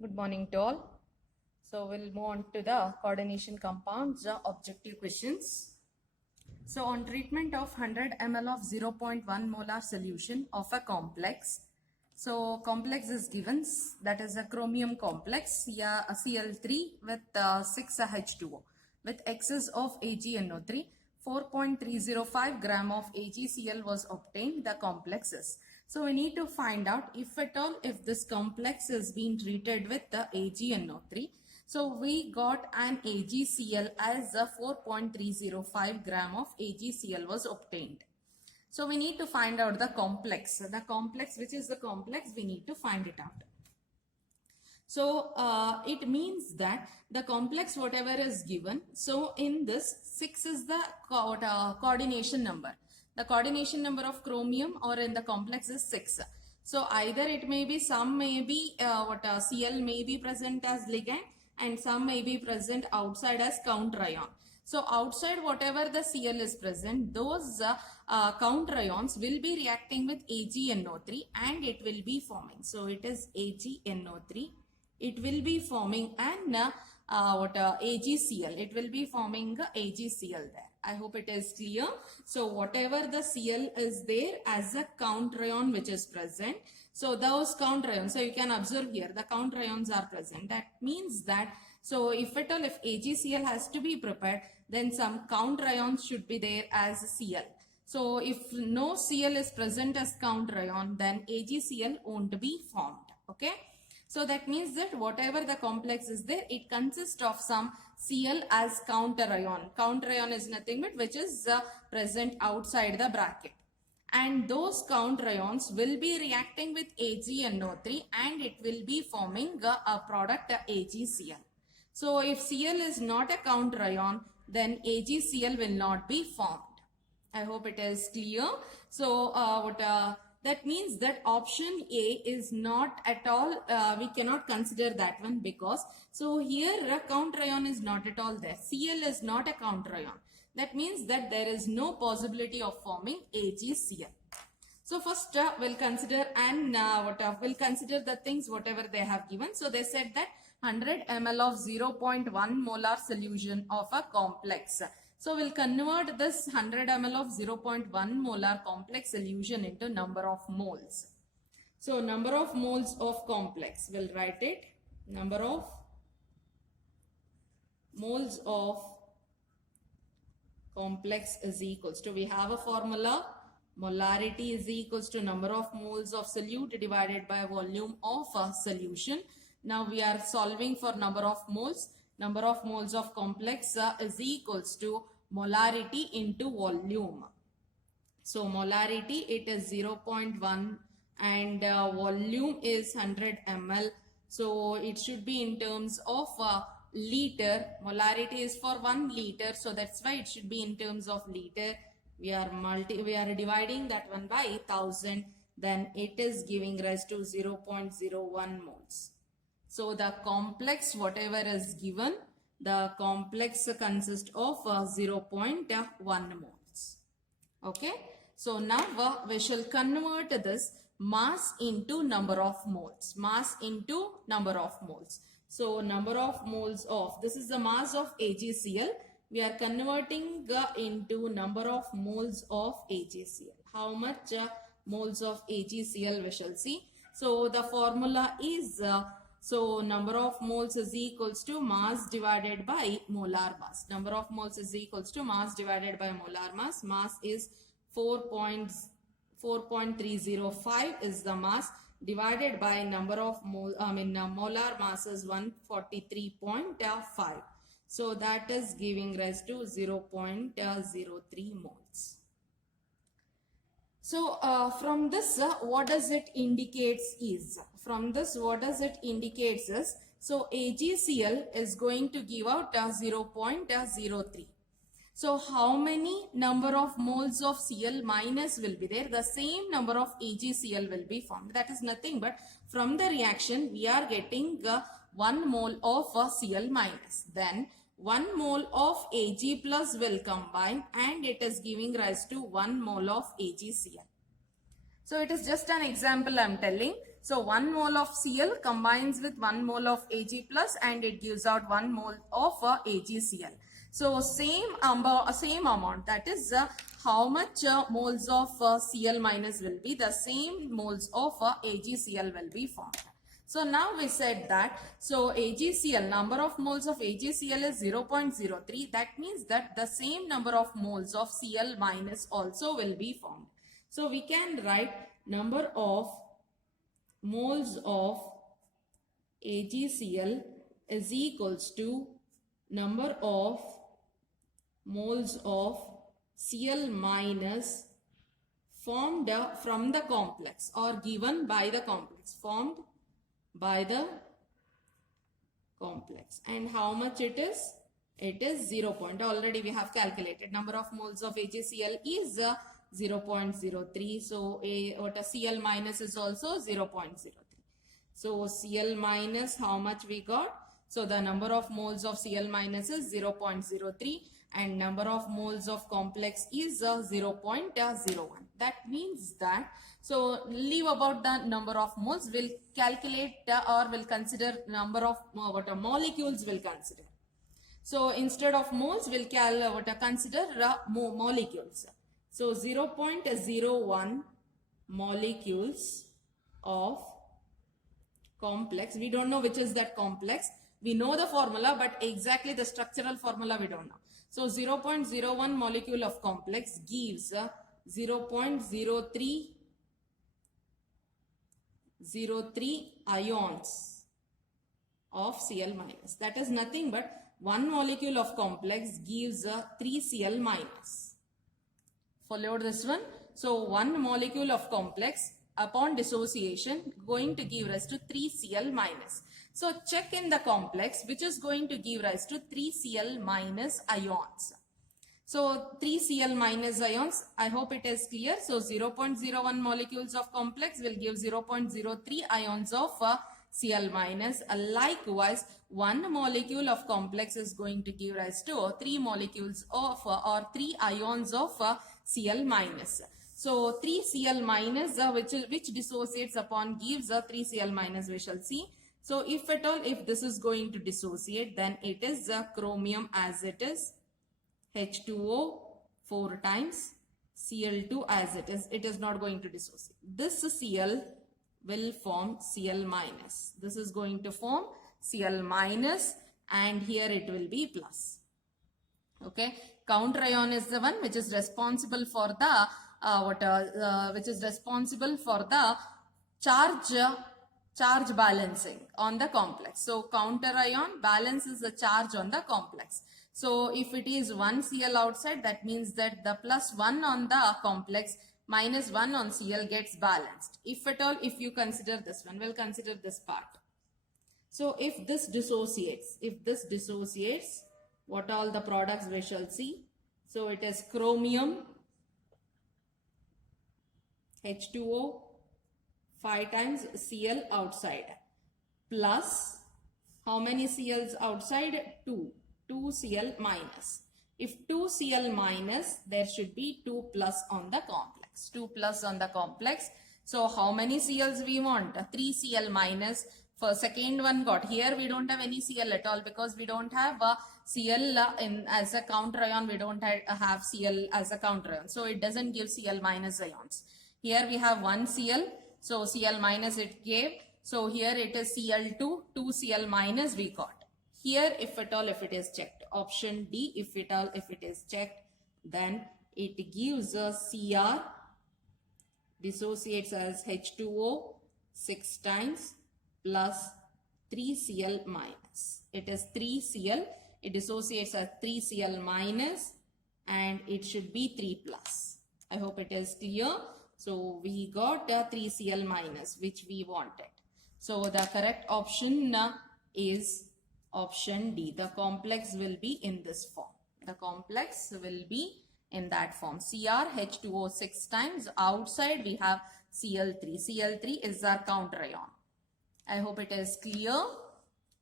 Good morning to all. So we'll move on to the coordination compounds, the objective questions. So on treatment of 100 ml of 0.1 molar solution of a complex. So complex is given, that is a chromium complex, yeah, a Cl3 with 6H2O with excess of AgNO3. 4.305 gram of AgCl was obtained, the complexes. So we need to find out if at all if this complex is being treated with the AgNO3. So we got an AgCl as a 4.305 gram of AgCl was obtained. So we need to find out the complex. The complex, which is the complex, we need to find it out. So it means that the complex whatever is given, so in this 6 is the coordination number. The coordination number of chromium or in the complex is 6. So either it may be, some may be Cl may be present as ligand and some may be present outside as counter ion. So outside whatever the Cl is present, those counter ions will be reacting with AgNO3 and it will be forming. So it is AgNO3. It will be forming an AgCl. It will be forming AgCl there. I hope it is clear. So whatever the Cl is there as a counter ion which is present. So those counter ions, so you can observe here the counter ions are present. That means that, so if at all if AgCl has to be prepared, then some counter ions should be there as Cl. So if no Cl is present as counter ion, then AgCl won't be formed. Okay. So that means that whatever the complex is there, it consists of some Cl as counter ion. Counter ion is nothing but which is present outside the bracket. And those counter ions will be reacting with AgNO3 and it will be forming a product AgCl. So if Cl is not a counter ion, then AgCl will not be formed. I hope it is clear. So that means that option A is not at all, we cannot consider that one because, so here a counter ion is not at all there. Cl is not a counter ion. That means that there is no possibility of forming AgCl. So first we'll consider we'll consider the things whatever they have given. So they said that 100 ml of 0.1 molar solution of a complex. So we'll convert this 100 ml of 0.1 molar complex solution into number of moles. So number of moles of complex, we'll write it. Number of moles of complex is equals to, we have a formula, molarity is equals to number of moles of solute divided by volume of a solution. Now we are solving for number of moles. Number of moles of complex is equals to molarity into volume. So molarity, it is 0.1 and volume is 100 ml. So it should be in terms of liter. Molarity is for 1 liter. So that's why it should be in terms of liter. We are dividing that one by 1000. Then it is giving rise to 0.01 moles. So the complex whatever is given, the complex consists of 0.1 moles. Okay. So now we shall convert this mass into number of moles. Mass into number of moles. So number of moles of, this is the mass of AgCl. We are converting into number of moles of AgCl. How much moles of AgCl we shall see. So the formula is so number of moles is equals to mass divided by molar mass. Number of moles is equals to mass divided by molar mass. Mass is 4.305 is the mass divided by number of molar mass is 143.5. So that is giving rise to 0.03 moles. So from this what does it indicates is, from this what does it indicates is, so AgCl is going to give out 0.03. So how many number of moles of Cl minus will be there? The same number of AgCl will be formed. That is nothing but from the reaction we are getting 1 mole of Cl minus. Then 1 mole of Ag plus will combine and it is giving rise to 1 mole of AgCl. So it is just an example I am telling. So 1 mole of Cl combines with 1 mole of Ag plus and it gives out 1 mole of AgCl. So same amount, that is how much moles of Cl minus will be, the same moles of AgCl will be formed. So now we said that, so AgCl, number of moles of AgCl is 0.03. That means that the same number of moles of Cl minus also will be formed. So we can write number of moles of AgCl is equals to number of moles of Cl minus formed from the complex or given by the complex, formed by the complex. And how much it is? It is 0. Already we have calculated. Number of moles of AgCl is 0.03. So what a Cl minus is also 0.03. So Cl minus, how much we got? So the number of moles of Cl minus is 0.03 and number of moles of complex is 0.01. That means that, so leave about the number of moles, we'll calculate or we'll consider number of molecules we'll consider. So instead of moles, we'll consider molecules. So 0.01 molecules of complex. We don't know which is that complex. We know the formula, but exactly the structural formula we don't know. So 0.01 molecule of complex gives 0.03 ions of Cl minus. That is nothing but one molecule of complex gives 3 Cl minus. Follow this one. So one molecule of complex upon dissociation going to give rise to 3 Cl minus. So check in the complex which is going to give rise to 3 Cl minus ions. So 3 Cl minus ions, I hope it is clear. So 0.01 molecules of complex will give 0.03 ions of Cl minus. Likewise, one molecule of complex is going to give rise to 3 molecules of or 3 ions of Cl minus. So 3 Cl minus which dissociates upon gives 3 Cl minus, we shall see. So if at all, if this is going to dissociate, then it is chromium as it is, H2O 4 times, Cl2 as it is not going to dissociate. This Cl will form Cl minus. This is going to form Cl minus and here it will be plus. Okay, counter ion is the one which is responsible for the charge balancing on the complex. So counter ion balances the charge on the complex. So if it is 1 Cl outside, that means that the plus 1 on the complex minus 1 on Cl gets balanced. If at all, if you consider this one, we'll consider this part. So if this dissociates, what all the products we shall see? So it is chromium, H2O, 5 times Cl outside, plus how many Cl's outside? 2 Cl minus. If 2 Cl minus, there should be 2 plus on the complex. 2 plus on the complex. So how many Cl's we want? 3 Cl minus. For second one got. Here we don't have any Cl at all because we don't have Cl as a counter ion. We don't have Cl as a counter ion. So it doesn't give Cl minus ions. Here we have 1 Cl. So Cl minus it gave. So here it is Cl2, 2 Cl minus we got. Here if at all, if it is checked, option D, if it is checked, then it gives a Cr, dissociates as H2O 6 times plus 3 Cl minus. It is 3 Cl, it dissociates as 3 Cl minus and it should be 3 plus. I hope it is clear. So we got 3 Cl minus which we wanted. So the correct option is option D. The complex will be in this form. The complex will be in that form. Cr, H2O 6 times. Outside we have Cl3. Cl3 is our counter ion. I hope it is clear.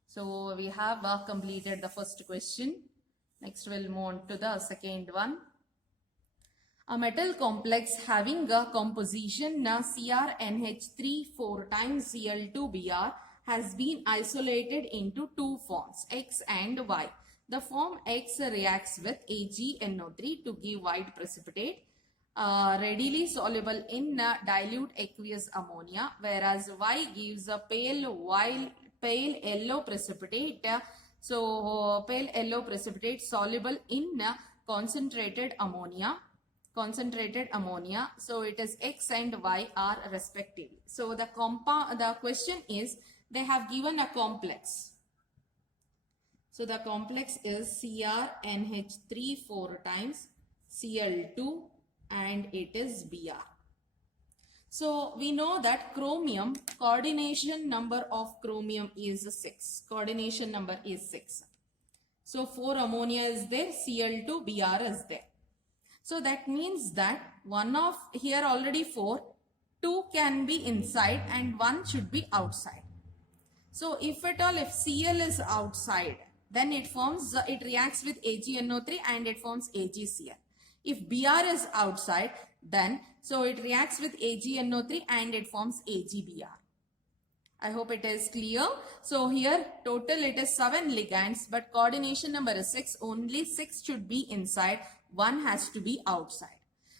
So we have completed the first question. Next we'll move on to the second one. A metal complex having a composition CrNH3 4 times Cl2Br has been isolated into two forms, X and Y. The form X reacts with AgNO3 to give white precipitate, readily soluble in dilute aqueous ammonia, whereas Y gives a pale yellow precipitate. Pale yellow precipitate soluble in concentrated ammonia. So it is X and Y are respectively. So the question is, they have given a complex. So the complex is CrNH3 4 times Cl2 and it is Br. So we know that chromium, coordination number of chromium is 6. Coordination number is 6. So 4 ammonia is there, Cl2, Br is there. So that means that one of here already 4, 2 can be inside and 1 should be outside. So if at all, if Cl is outside, then it reacts with AgNO3 and it forms AgCl. If Br is outside, then so it reacts with AgNO3 and it forms AgBr. I hope it is clear. So here total it is 7 ligands, but coordination number is 6. Only 6 should be inside. 1 has to be outside.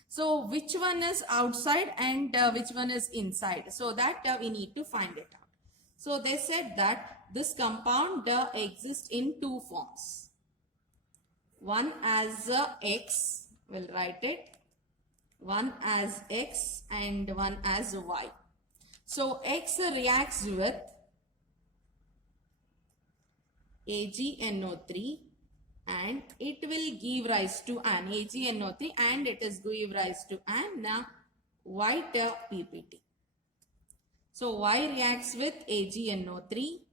So which one is outside and which one is inside? So that we need to find it out. So they said that this compound exists in two forms. One as X, we'll write it. One as X and one as Y. So X reacts with AgNO3 and it will give rise to an AgNO3 and it is give rise to an white PPT. So Y reacts with AgNO3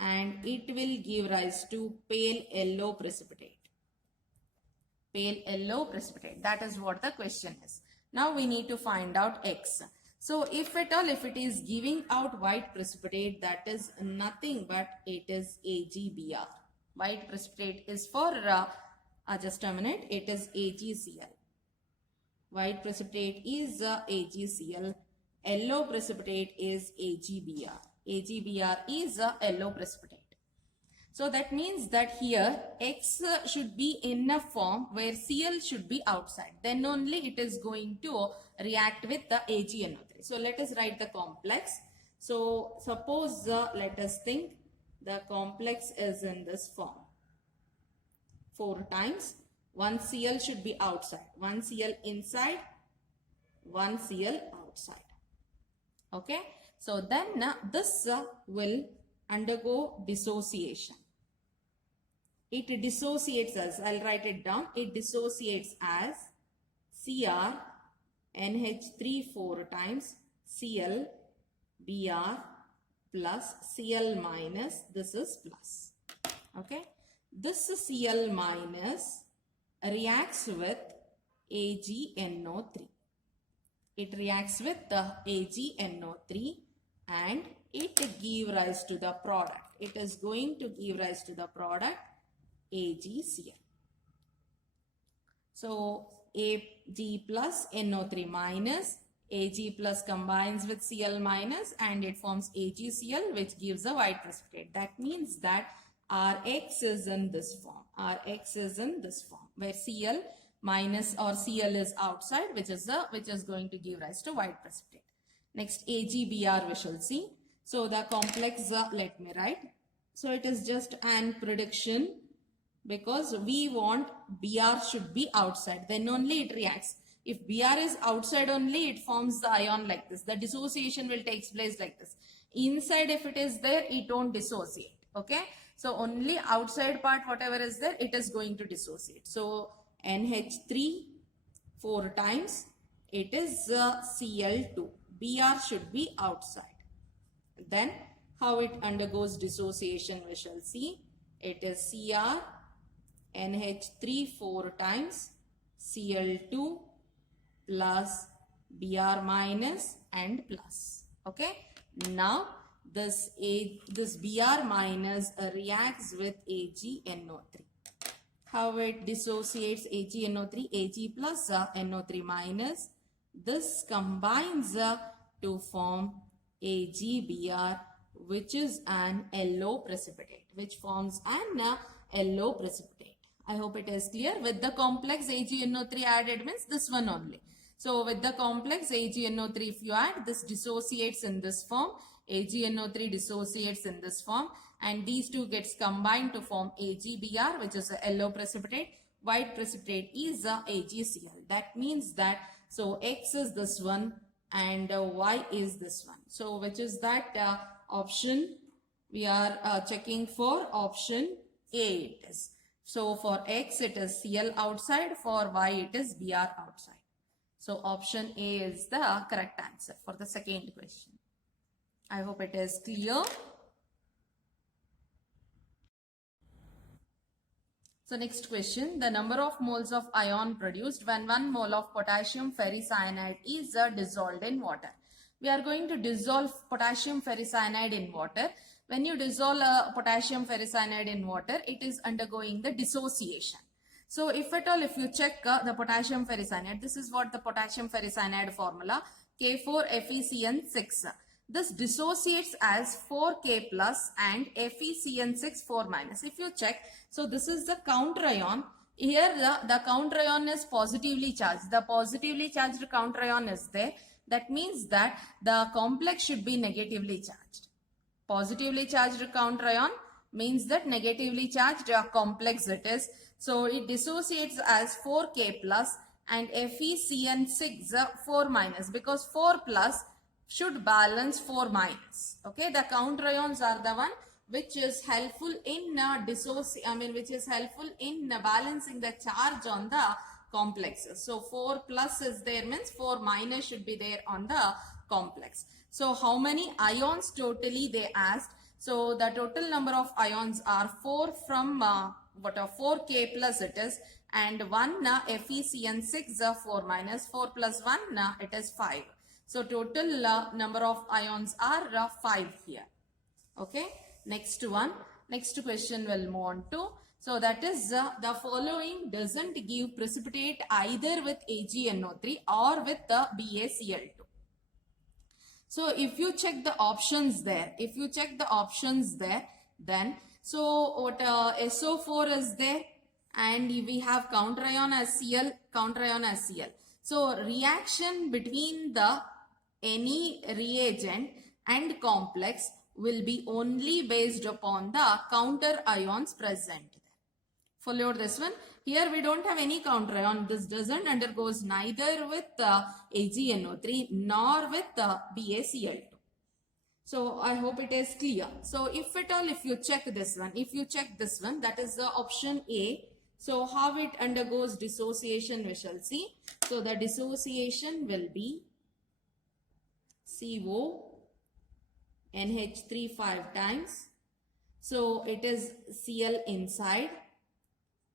and it will give rise to pale yellow precipitate. Pale yellow precipitate. That is what the question is. Now we need to find out X. So if at all, if it is giving out white precipitate, that is nothing but it is AgBr. White precipitate is for, just a minute, it is AgCl. White precipitate is AgCl. Yellow precipitate is AgBr. AgBr is a yellow precipitate. So that means that here X should be in a form where Cl should be outside. Then only it is going to react with the AgNO3. So let us write the complex. So suppose let us think the complex is in this form. 4 times. 1 Cl should be outside. 1 Cl inside. 1 Cl outside. Okay. So then this will undergo dissociation. It dissociates as, I'll write it down, it dissociates as CrNH3 4 times Cl Br plus Cl minus, this is plus. Okay. This Cl minus reacts with AgNO3. It reacts with the AgNO3 and it gives rise to the product. It is going to give rise to the product AgCl. So Ag plus NO3 minus, Ag plus combines with Cl minus and it forms AgCl, which gives a white precipitate. That means that Rx is in this form. Rx is in this form where Cl minus or Cl is outside, which is going to give rise to white precipitate. Next AgBr we shall see. So the complex, let me write. So it is just an prediction because we want Br should be outside. Then only it reacts. If Br is outside only, it forms the ion like this. The dissociation will take place like this. Inside, if it is there, it won't dissociate. Okay. So only outside part, whatever is there, it is going to dissociate. So NH3 4 times, it is Cl2. Br should be outside. Then how it undergoes dissociation we shall see. It is CrNH3 4 times Cl2 plus Br minus and plus. Okay. Now this Br minus reacts with AgNO3. how it dissociates AgNO3, Ag plus NO3 minus. This combines to form AgBr, which is an yellow precipitate, which forms an yellow precipitate. I hope it is clear. With the complex AgNO3 added means this one only. So with the complex AgNO3, if you add, this dissociates in this form. AgNO3 dissociates in this form, and these two gets combined to form AgBr, which is a yellow precipitate. White precipitate is AgCl. That means that, so X is this one and Y is this one. So which is that option? We are checking for option A it is. So for X it is Cl outside, for Y it is Br outside. So option A is the correct answer for the second question. I hope it is clear. So next question, the number of moles of ion produced when 1 mole of potassium ferricyanide is dissolved in water. We are going to dissolve potassium ferricyanide in water. When you dissolve potassium ferricyanide in water, it is undergoing the dissociation. So if at all, if you check the potassium ferricyanide, this is what the potassium ferricyanide formula, K4FeCN6. This dissociates as 4K plus and FeCN6 4 minus. If you check, so this is the counter ion. Here the counter ion is positively charged. The positively charged counter ion is there. That means that the complex should be negatively charged. Positively charged counter ion means that negatively charged complex it is. So it dissociates as 4K plus and FeCN6 4 minus, because 4 plus should balance 4 minus. Okay, the counter ions are the one which is helpful in which is helpful in balancing the charge on the complexes. So 4 plus is there means 4 minus should be there on the complex. So how many ions totally they asked? So the total number of ions are 4 from 4K plus it is, and 1 FeCN6 4 minus, 4 plus 1 it is 5. So total number of ions are 5 here. Okay. Next one. Next question we'll move on to. So that is the following doesn't give precipitate either with AgNO3 or with the BaCl2. So if you check the options there, then so what SO4 is there, and we have counter ion as Cl, So reaction between the any reagent and complex will be only based upon the counter ions present. Follow this one. Here we don't have any counter ion. This doesn't undergoes neither with AgNO3 nor with BaCl2. So I hope it is clear. So if at all, if you check this one, that is the option A. So how it undergoes dissociation we shall see. So the dissociation will be CO NH3 5 times. So it is Cl inside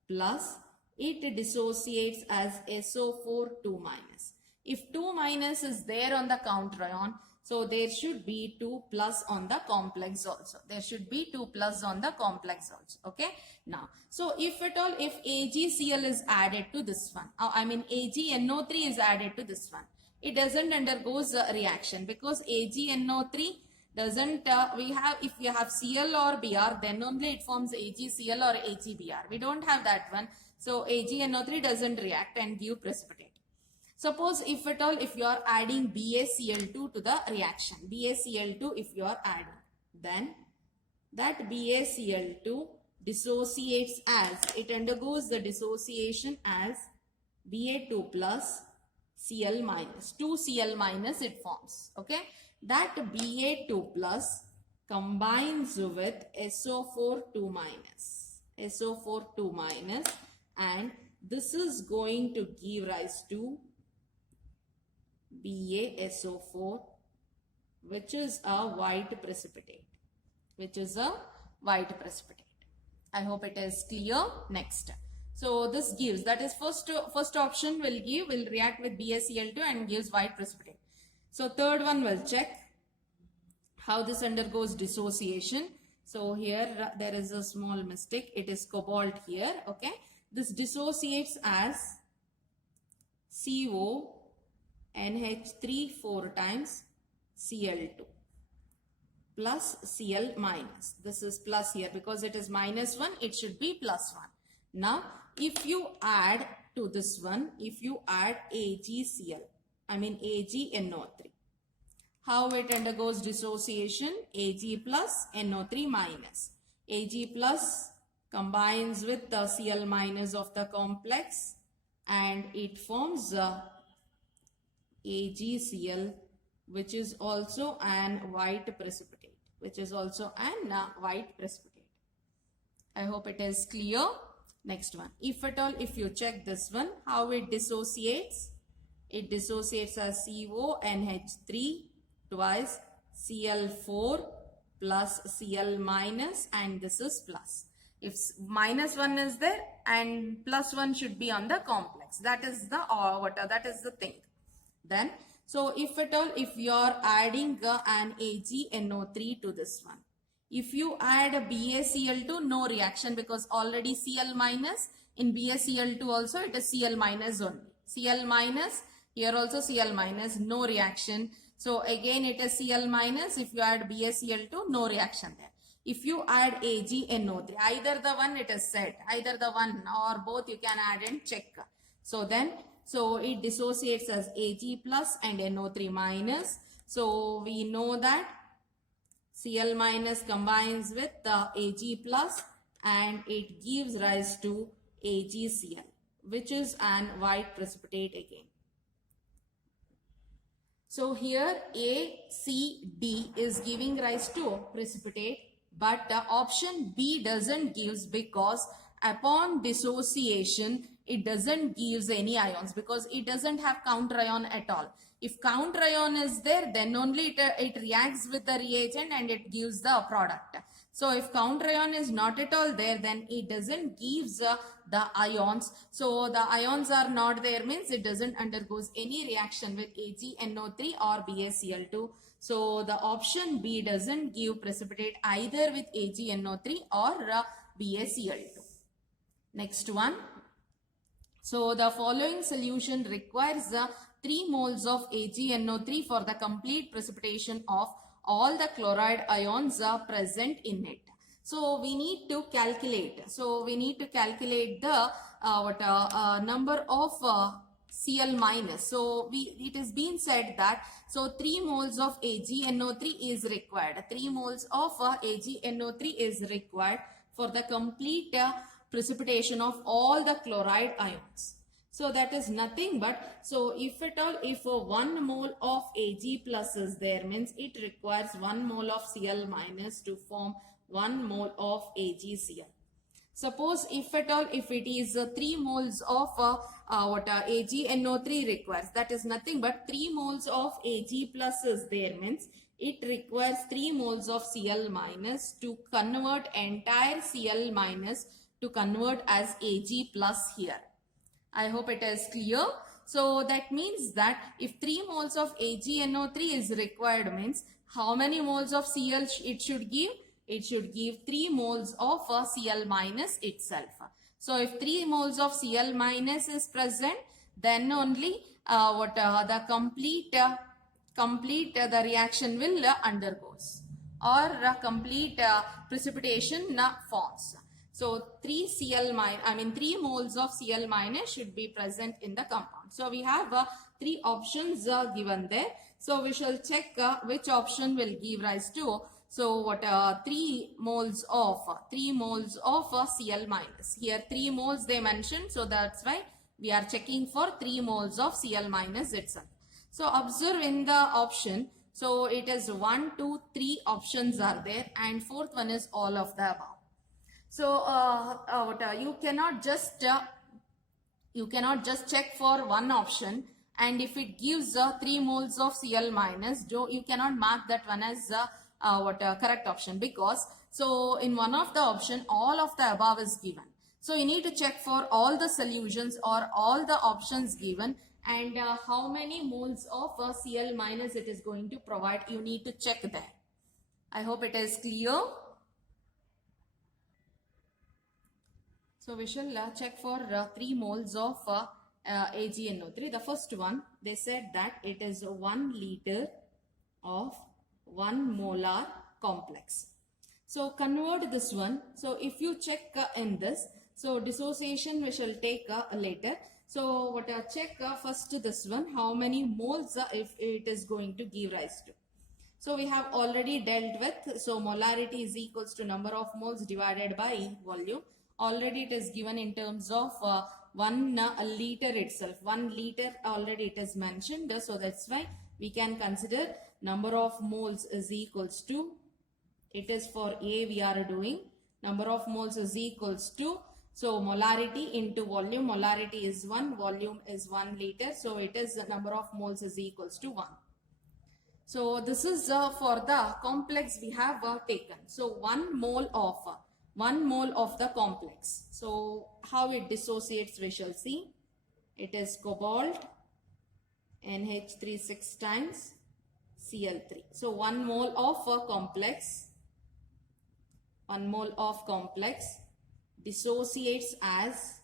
plus it dissociates as SO4 2 minus. If 2 minus is there on the counter ion, so there should be 2 plus on the complex also. Okay. Now, so if at all, if AgCl is added to this one, AgNO3 is added to this one, it doesn't undergoes a reaction, because AgNO3 doesn't, if you have Cl or Br, then only it forms AgCl or AgBr. We don't have that one. So AgNO3 doesn't react and give precipitate. Suppose if at all, if you are adding BaCl2 to the reaction, BaCl2 if you are adding, then that BaCl2 dissociates as, it undergoes the dissociation as Ba2 plus Cl minus, 2Cl minus it forms. Okay. That Ba2 plus combines with SO4 2 minus, and this is going to give rise to BaSO4, which is a white precipitate. I hope it is clear. Next. So this gives, that is first option will react with BaCl2 and gives white precipitate. So third one will check how this undergoes dissociation. So here there is a small mistake. It is cobalt here. Okay. This dissociates as CO NH3 4 times Cl2 plus Cl minus. This is plus here because it is -1, it should be +1. Now, if you add to this one, if you add AgCl, I mean AgNO3, how it undergoes dissociation? Ag plus NO3 minus. Ag plus combines with the Cl minus of the complex and it forms AgCl, which is also an white precipitate. I hope it is clear. Next one. If at all, if you check this one, how it dissociates? It dissociates as CONH3 twice Cl4 plus Cl minus, and this is plus. If -1 is there and +1 should be on the complex. That is the that is the thing. Then, so if at all, if you are adding an AgNO3 to this one, if you add a BaCl2, no reaction because already Cl minus, in BaCl2 also it is Cl minus only. Cl minus, here also Cl minus, no reaction. So again it is Cl minus, if you add BaCl2, no reaction there. If you add AgNO3, either the one it is said, either the one or both you can add and check. So then, so it dissociates as Ag plus and NO3 minus. So we know that Cl minus combines with the Ag plus and it gives rise to AgCl, which is an white precipitate again. So here A, C, D is giving rise to precipitate, but option B doesn't gives because upon dissociation it doesn't gives any ions because it doesn't have counter ion at all. If counter ion is there, then only it reacts with the reagent and it gives the product. So if counter ion is not at all there, then it doesn't gives the ions. So the ions are not there means it doesn't undergoes any reaction with AgNO3 or BaCl2. So the option B doesn't give precipitate either with AgNO3 or BaCl2. Next one. So the following solution requires 3 moles of AgNO3 for the complete precipitation of all the chloride ions present in it. So we need to calculate. So we need to calculate the number of Cl minus. So it is being said that so 3 moles of AgNO3 is required. 3 moles of AgNO3 is required for the complete precipitation of all the chloride ions. So that is nothing but, so if at all, if 1 mole of Ag plus is there means it requires 1 mole of Cl minus to form 1 mole of AgCl. Suppose if at all, if it is 3 moles of AgNO3 requires, that is nothing but 3 moles of Ag plus is there means it requires 3 moles of Cl minus to convert entire Cl minus to convert as Ag plus here. I hope it is clear. So that means that if 3 moles of AgNO3 is required means how many moles of Cl it should give? It should give 3 moles of Cl minus itself. So if 3 moles of Cl minus is present, then only the complete the reaction will undergoes or complete precipitation forms. So 3 moles of Cl minus should be present in the compound. So we have 3 options given there. So we shall check which option will give rise to. So 3 moles of Cl minus. Here 3 moles they mentioned. So that's why we are checking for 3 moles of Cl minus itself. So observe in the option. So it is 1, 2, 3 options are there and 4th one is all of the above. So you cannot just check for one option, and if it gives 3 moles of Cl minus, you cannot mark that one as correct option because so in one of the option all of the above is given. So you need to check for all the solutions or all the options given and how many moles of Cl minus it is going to provide. You need to check there. I hope it is clear. So we shall check for 3 moles of AgNO3. The first one, they said that it is 1 liter of 1 molar complex. So convert this one. So if you check in this, so dissociation we shall take later. So what check first this one, how many moles if it is going to give rise to. So we have already dealt with, so molarity is equals to number of moles divided by volume. Already it is given in terms of 1 liter itself. 1 liter already it is mentioned. So that's why we can consider number of moles is equals to, it is for A we are doing, number of moles is equals to, so molarity into volume. Molarity is 1, volume is 1 liter. So it is the number of moles is equals to 1. So this is for the complex we have taken. So 1 mole of the complex. So how it dissociates we shall see. It is cobalt, NH3 6 times, Cl3. So 1 mole of a complex, 1 mole of complex dissociates as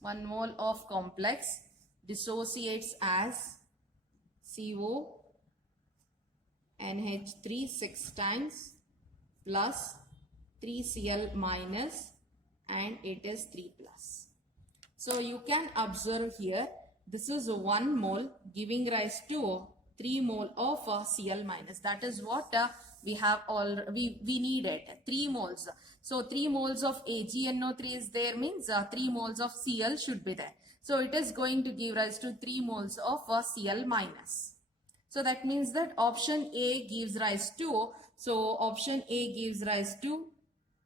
1 mole of complex dissociates as CO NH3 6 times plus 3Cl minus, and it is 3 plus. So you can observe here, this is 1 mole giving rise to 3 mole of Cl minus. That is what we have we needed, 3 moles. So 3 moles of AgNO3 is there, means 3 moles of Cl should be there. So it is going to give rise to 3 moles of Cl minus. So that means that option A gives rise to, so option A gives rise to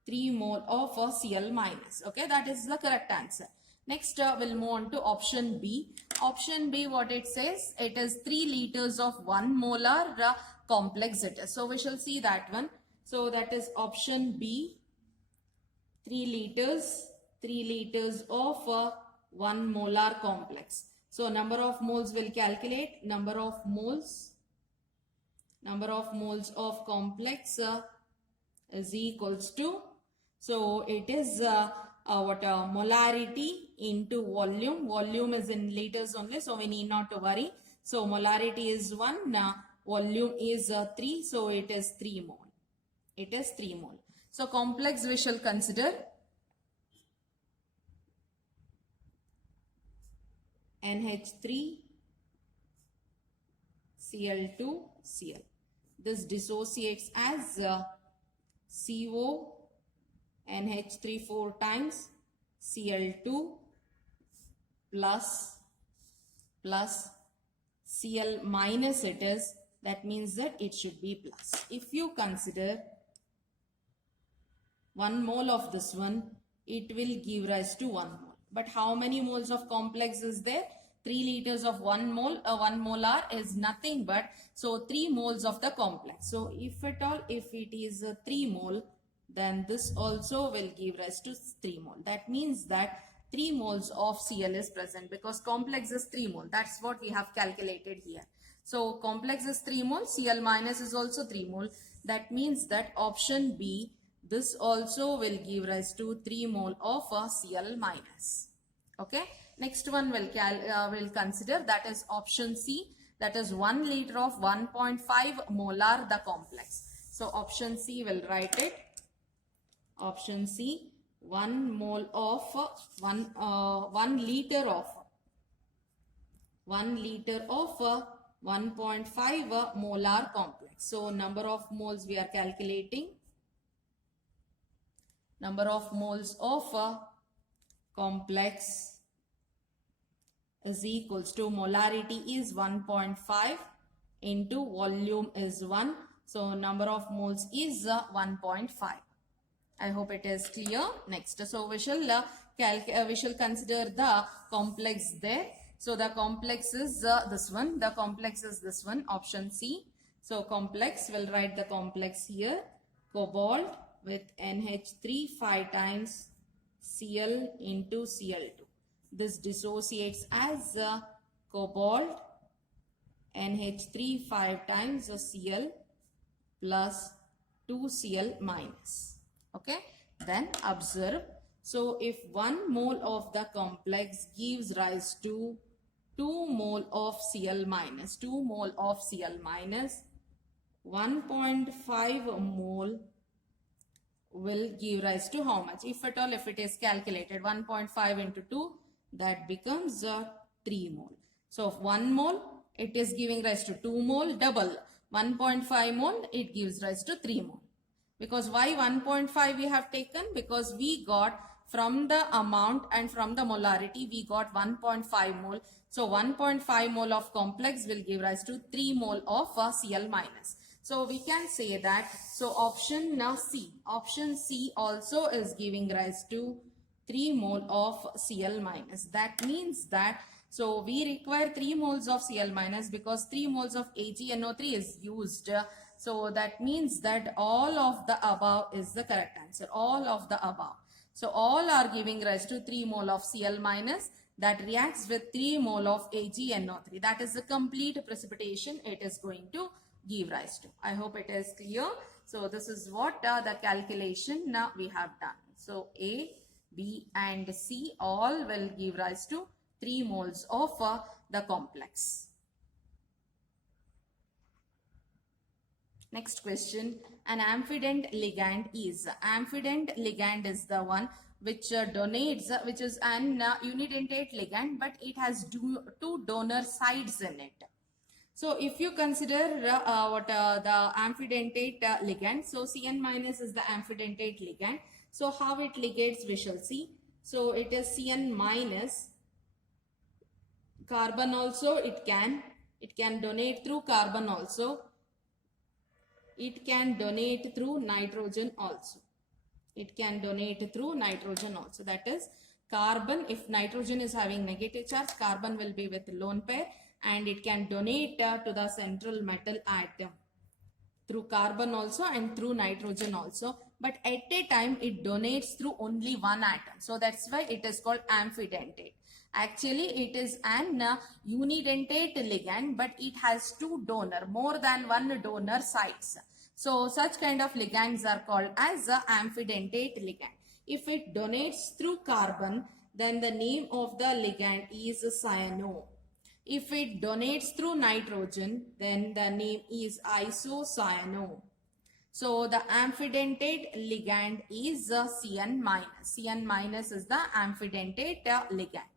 3 mole of Cl minus. Okay, that is the correct answer. Next we'll move on to option B. Option B, what it says, it is 3 liters of 1 molar complex it is. So we shall see that one. So that is option B, 3 liters of 1 molar complex. So number of moles will calculate, number of moles of complex is equals to, so it is molarity into volume. Volume is in liters only, so we need not to worry. So molarity is 1, volume is 3, so it is 3 mole. It is 3 mole. So complex we shall consider NH3 Cl2 Cl. This dissociates as CO NH3 4 times Cl2 plus Cl minus it is. That means that it should be plus. If you consider 1 mole of this one, it will give rise to 1 mole. But how many moles of complex is there? 3 liters of 1 mole, 1 molar is nothing but, so 3 moles of the complex. So if at all, if it is 3 mole, then this also will give rise to 3 mole. That means that 3 moles of Cl is present because complex is 3 mole. That's what we have calculated here. So complex is 3 mole, Cl minus is also 3 mole. That means that option B, this also will give rise to 3 mole of Cl minus. Okay. Next one we'll consider, that is option C, that is 1 liter of 1.5 molar the complex. So option C will write it. Option C, 1 mole of 1 liter of 1.5 molar complex. So number of moles we are calculating. Number of moles of complex is equals to, molarity is 1.5 into volume is 1. So number of moles is 1.5. I hope it is clear. Next, so we shall consider the complex there. So the complex is this one. The complex is this one, option C. So complex, we'll write the complex here. Cobalt with NH3 5 times Cl into Cl2. This dissociates as cobalt NH3 5 times Cl plus 2Cl minus. Okay, then observe. So if 1 mole of the complex gives rise to 2 mole of Cl minus, 2 mole of Cl minus, 1.5 mole will give rise to how much? If at all, if it is calculated, 1.5 into 2, that becomes 3 mole. So of 1 mole, it is giving rise to 2 mole, double. 1.5 mole, it gives rise to 3 mole. Because why 1.5 we have taken? Because we got from the amount and from the molarity, we got 1.5 mole. So 1.5 mole of complex will give rise to 3 mole of Cl minus. So we can say that, so option C also is giving rise to 3 mole of Cl minus. That means that, so we require 3 moles of Cl minus because 3 moles of AgNO3 is used. So that means that all of the above is the correct answer. All of the above. So all are giving rise to 3 mole of Cl minus that reacts with 3 mole of AgNO3. That is the complete precipitation it is going to give rise to. I hope it is clear. So this is what the calculation now we have done. So A, B and C all will give rise to 3 moles of the complex. Next question, an amphident ligand is the one which donates, which is an unidentate ligand, but it has two donor sides in it. So if you consider the amphidentate ligand, so Cn minus is the amphidentate ligand. So how it ligates we shall see. So it is Cn minus, carbon also it can donate through carbon also. It can donate through nitrogen also. It can donate through nitrogen also. That is carbon, if nitrogen is having negative charge, carbon will be with lone pair and it can donate to the central metal atom through carbon also and through nitrogen also. But at a time it donates through only one atom. So that's why it is called amphidentate. Actually it is an unidentate ligand, but it has two donor, more than one donor sites. So such kind of ligands are called as amphidentate ligand. If it donates through carbon, then the name of the ligand is cyano. If it donates through nitrogen, then the name is isocyano. So the amphidentate ligand is Cn minus. Cn minus is the amphidentate ligand.